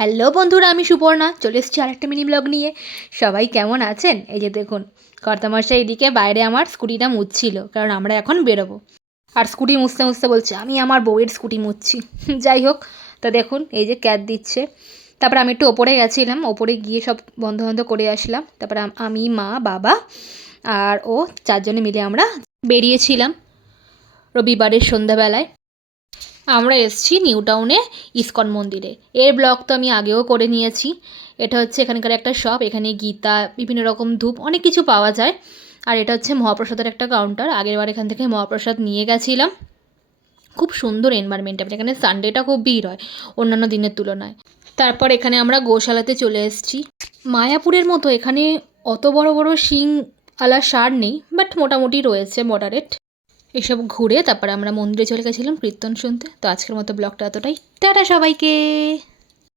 Hello বন্ধুরা, আমি সুপর্ণা চলে এসেছি আরেকটা মিনি ব্লগ নিয়ে। সবাই কেমন আছেন? এই যে দেখুন, কর্তামশাই এদিকে বাইরে আমার স্কুটিটা মুছছিল, কারণ আমরা এখন বেরোবো। আর স্কুটি মুছতে মুছতে বলছে আমি আমার বউয়ের স্কুটি মুছছি। যাই হোক, তা দেখুন এই যে ক্যাট দিচ্ছে। তারপর আমি একটু ওপরে গেছিলাম, ওপরে গিয়ে সব বন্ধ বন্ধ করে আসলাম। তারপর আমি, মা, বাবা আর ও চারজনে মিলে আমরা বেরিয়েছিলাম রবিবারের সন্ধ্যাবেলায়। আমরা এসেছি নিউ টাউনে ইসকন মন্দিরে। এর ব্লগ তো আমি আগেও করে নিয়েছি। এটা হচ্ছে এখানকার একটা শপ, এখানে গীতা, বিভিন্ন রকম ধূপ, অনেক কিছু পাওয়া যায়। আর এটা হচ্ছে মহাপ্রসাদের একটা কাউন্টার। আগেরবার এখান থেকে মহাপ্রসাদ নিয়ে গেছিলাম। খুব সুন্দর এনভায়রনমেন্ট, এখানে সানডেটা খুব ভিড় হয় অন্যান্য দিনের তুলনায়। তারপর এখানে আমরা গোশালাতে চলে এসেছি। মায়াপুরের মতো এখানে অত বড় বড় শিং আলা সার নেই, বাট মোটামুটি রয়েছে মডারেট। এসব ঘুরে তারপর আমরা মন্দিরে চলে গেছিলাম কীর্তন শুনতে। তো আজকের মতো ব্লগটা এতটাই। টাটা সবাইকে।